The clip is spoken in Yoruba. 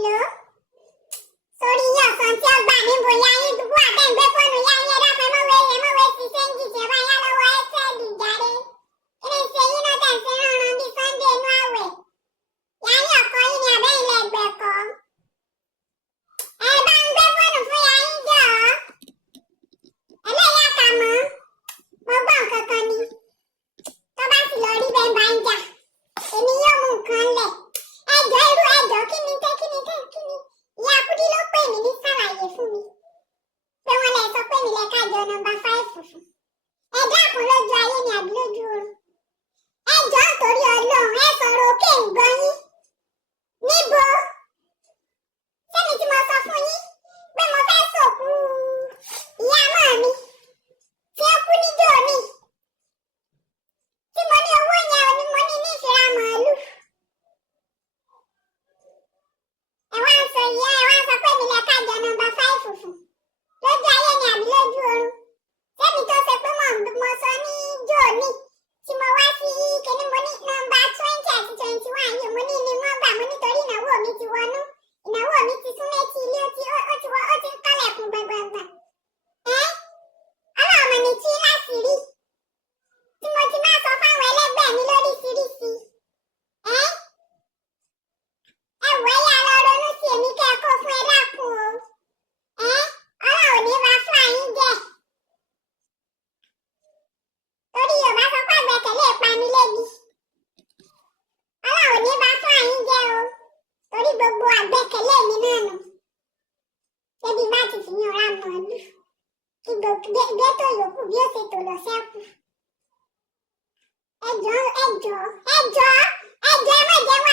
Hello? Sorry yo, son tí ọgbà ní bóyá yín dúró àtẹ̀gbẹ́ fóònù yá yín ẹ̀dá kan mọ̀wé sí sẹ́ńjì tí ẹ bá yá lọ́wọ́ ẹ́sẹ̀dì jáde. Kí ni ṣe yín náà tẹ̀ sí rànran bíi Sunday inú àwẹ̀? Yá yín ọkọ yín ni àbẹ́ ilẹ̀ ẹgbẹ̀kọ́. Ẹ bá ń gbé fóònù fún yá yín jọ. Ẹlẹ́yà kà mọ́. Mo gbọ́ nǹkan kan ni. Tó bá sì lọ rí bẹ́ẹ̀ bá ń jà. Èmi yóò mú nǹkan lẹ̀. Ẹjọ́ kí ni. Ìyá Kúdí ló pè mí ní sàlàyé fún mi. Pé wọ́n lè sọ pé mi lè kájọ nọ́mbà 5 fún. Ẹ dákun lójú ayé ni àbí lójú oorun. Ẹjọ́ torí Ọlọ́run ẹ sọ̀rọ̀ òkè ń gbọ́ yín. Níbo? Sẹ́ni tí mo sọ fún yín pé mo fẹ́ sòkú ìyá mọ́ mi tí ó kú níjọ́ mi. Tí mo ní owó yẹn ò ní mo ní ìfira màálù. Ẹ wá ń sọ pé mi lè kájọ nọ́mbà 5 fún. Lójú ayé ni àbí lójú oorun. Sẹ́mi tó ṣe pé mo sọ ní jòní tí mo wá sí kíní mo ní nọ́mbà 20 àti 21 yìí mo ní wọ́n gbà mo nítorí ìnáwó mi ti wọnú. Ìnáwó mi ti sún létí ilé ó ti ń kọ́lẹ̀kùn gbọ̀ngbọ̀ngbọ̀n. Ọlọ́mọ ni tí láti rí. Tí mo ti máa sọ fáwọn ẹlẹ́gbẹ́ mi lóríṣiríṣi. Ẹ wọ ẹyà lọ ronú sí èmi kẹ́kọ̀ọ́ fún ẹ dákun o. Ọlọ́run ò ní bá fún àyín jẹ́. Torí Yorùbá sọ pé àgbẹ̀kẹ̀lé ìpani lébi. Ọlọ́run ò ní bá fún àyín jẹ́ o. Torí gbogbo àgbẹ̀kẹ̀lé mi náà nù. Débi bá ti fi yan ra mọ̀ọ́lù. Kí gbẹ́tò yòókù bí ó ṣe tò lọ sẹ́kù. Ẹjọ́ ẹ má jẹ́ wá